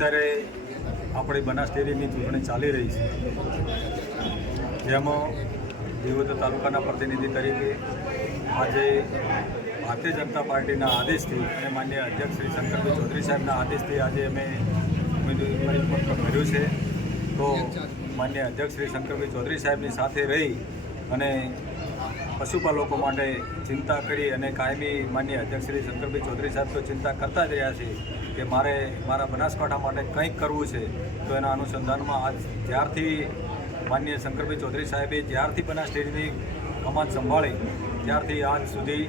અત્યારે આપણી બનાસ ડેરીની ચૂંટણી ચાલી રહી છે. જેમાં દેવોદર તાલુકાના પ્રતિનિધિ તરીકે આજે ભારતીય જનતા પાર્ટીના આદેશથી અને માન્ય અધ્યક્ષ શ્રી શંકરભાઈ ચૌધરી સાહેબના આદેશથી આજે અમે ઉમેદવારી પત્ર ભર્યું છે. તો માન્ય અધ્યક્ષ શ્રી શંકરભાઈ ચૌધરી સાહેબની સાથે રહી અને પશુપાલકો માટે ચિંતા કરી અને કાયમી માન્ય અધ્યક્ષ શ્રી શંકરભાઈ ચૌધરી સાહેબ તો ચિંતા કરતા જ રહ્યા છે કે મારે મારા બનાસકાંઠા માટે કંઈક કરવું છે, તો એના અનુસંધાનમાં આજ જ્યારથી માન્ય શંકરભાઈ ચૌધરી સાહેબે જ્યારથી બનાસ ડેરીની કમાન સંભાળી, ત્યારથી આજ સુધી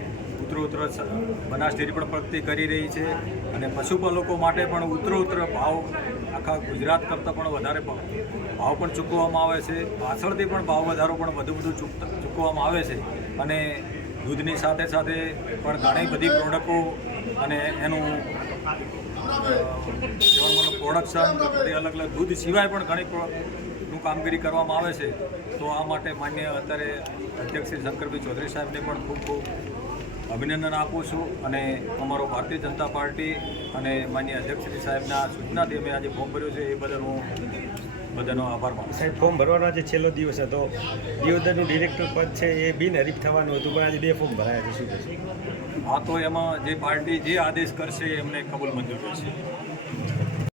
ઉત્તરોત્તર બનાસ ડેરી પણ પ્રગતિ કરી રહી છે અને પશુપાલકો માટે પણ ઉત્તરોત્તર ભાવ આખા ગુજરાત કરતાં પણ વધારે ભાવ પણ ચૂકવવામાં આવે છે. પાછળથી પણ ભાવ વધારો પણ વધુ ચૂકતા ચૂકવવામાં આવે છે અને દૂધની સાથે સાથે પણ ઘણી બધી પ્રોડક્ટો અને એનું પ્રોડક્શન બધી અલગ અલગ દૂધ સિવાય પણ ઘણી કામગીરી કરવામાં આવે છે. તો આ માટે માન્ય અત્યારે અધ્યક્ષ શ્રી શંકરભાઈ ચૌધરી સાહેબને પણ ખૂબ ખૂબ અભિનંદન આપું છું અને અમારો ભારતીય જનતા પાર્ટી અને માન્ય અધ્યક્ષશ્રી સાહેબના સૂચનાથી અમે આજે ફોર્મ ભર્યું છે એ બદલ હું બધાનો આભાર માનું સાહેબ ફોર્મ ભરવાનો આજે છેલ્લો દિવસ હતો. દિયોદરનું ડિરેક્ટર પદ છે એ બિનહરીફ થવાનું હતું પણ આજે બે ફોર્મ ભરાયા છે શું કહેશો હા તો એમાં જે પાર્ટી જે આદેશ કરશે એમને કબૂલ મંજૂર રહેશે